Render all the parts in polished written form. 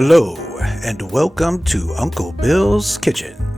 Hello, and welcome to Uncle Bill's Kitchen.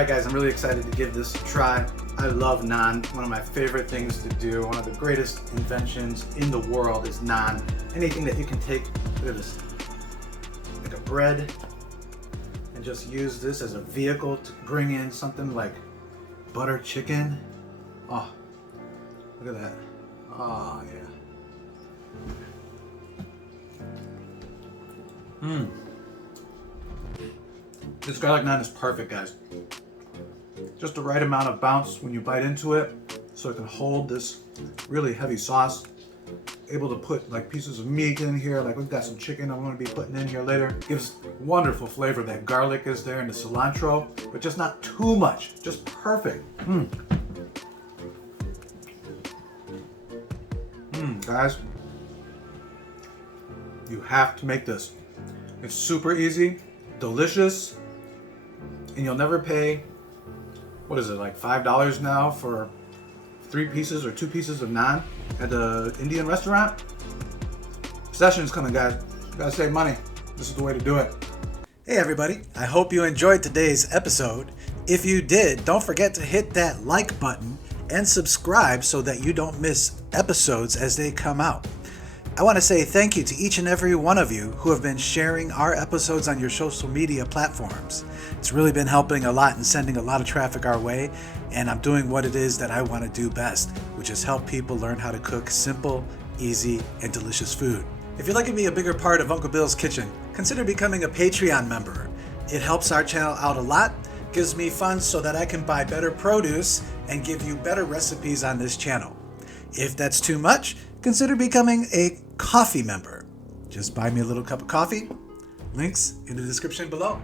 Alright guys, I'm really excited to give this a try. I love naan, one of my favorite things to do. One of the greatest inventions in the world is naan. Anything that you can take, look at this, like a bread, and just use this as a vehicle to bring in something like butter chicken. Oh, look at that. Oh yeah. This garlic naan is perfect, guys. Just the right amount of bounce when you bite into it, so it can hold this really heavy sauce. Able to put like pieces of meat in here, like we've got some chicken I'm going to be putting in here later. Gives wonderful flavor. That garlic is there and the cilantro, but just not too much. Just perfect. Guys, you have to make this. It's super easy, delicious, and you'll never pay, what is it, like $5 now for 3 pieces or 2 pieces of naan at the Indian restaurant? Session's coming, guys. You gotta save money. This is the way to do it. Hey everybody, I hope you enjoyed today's episode. If you did, don't forget to hit that like button and subscribe so that you don't miss episodes as they come out. I want to say thank you to each and every one of you who have been sharing our episodes on your social media platforms. It's really been helping a lot and sending a lot of traffic our way, and I'm doing what it is that I want to do best, which is help people learn how to cook simple, easy, and delicious food. If you'd like to be a bigger part of Uncle Bill's Kitchen, consider becoming a Patreon member. It helps our channel out a lot, gives me funds so that I can buy better produce and give you better recipes on this channel. If that's too much, consider becoming a coffee member. Just buy me a little cup of coffee. Links in the description below.